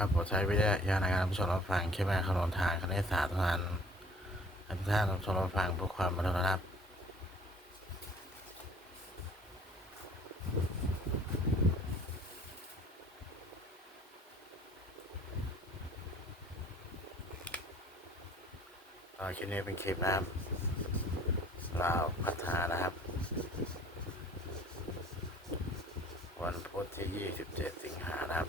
ครับผมใช้วิทยาในการรับชมรับฟังคลิปงานคำนวณทางคณิตศาสตร์ทุกท่านทุกท่านรับชมรับฟังเพื่อความบันเทิงนะครับคลิปนี้เป็นคลิปนะครับราวพัฒนานะครับ วันพุธที่ 27 สิงหานะครับ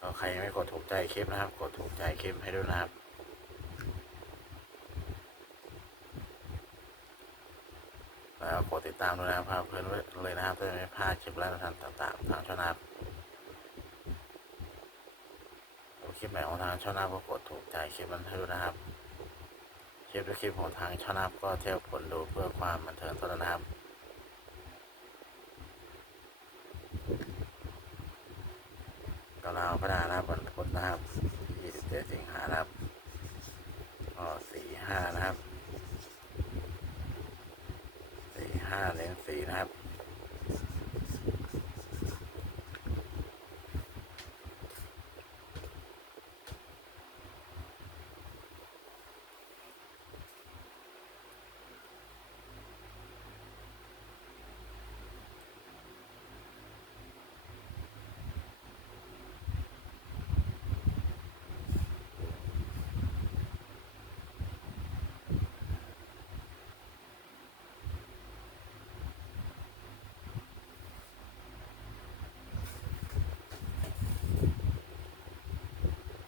ก็ ใครยังไม่กดถูกใจคลิปนะครับ กดถูกใจคลิปให้ด้วยนะครับแล้วกดติดตามด้วยนะครับเพื่อนๆเลยนะครับเพื่อไม่พลาดคลิปและทางต่างๆทางช่องนะครับคลิปใหม่ของทางช่องนับก็กดถูกใจคลิปบันเทิงนะครับคลิปทุกคลิปของทางช่องนะครับก็เที่ยวผลดูเพื่อความบันเทิงเท่านั้นนะครับาวพัฒนานะครับวันพุธนะครับยี่สิบเจ็ดสิงหาครับก็สี่ห้านะครับสี่ห้าเลนสี่นะครับ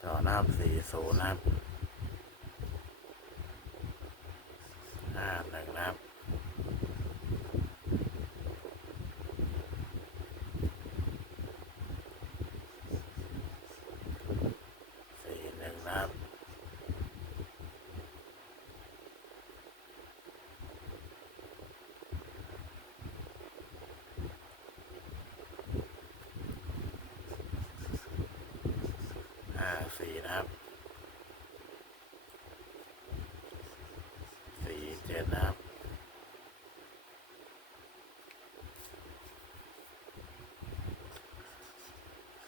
ต่อ นะครับ40นะครับ51นะครับ สี่หนึ่งนะครับ ห้าสี่ นะครับสี่เจ็ดนะครับ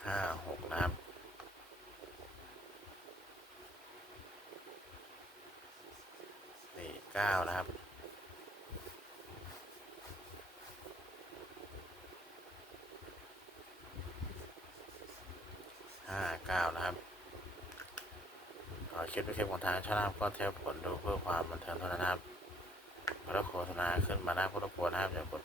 ห้าหกนะครับสี่เก้านะครับห้าเก้านะครับ คลิปเป็นคลิปของทางช่องนะครับก็เทปผลดูเพื่อความบันเทิงเท่านั้นครับพอโฆษณาขึ้นมาหน้าพุทธควรนะครับอย่ากดปิดอย่ากดข้ามโฆษณานะครับกดดูโฆษณาให้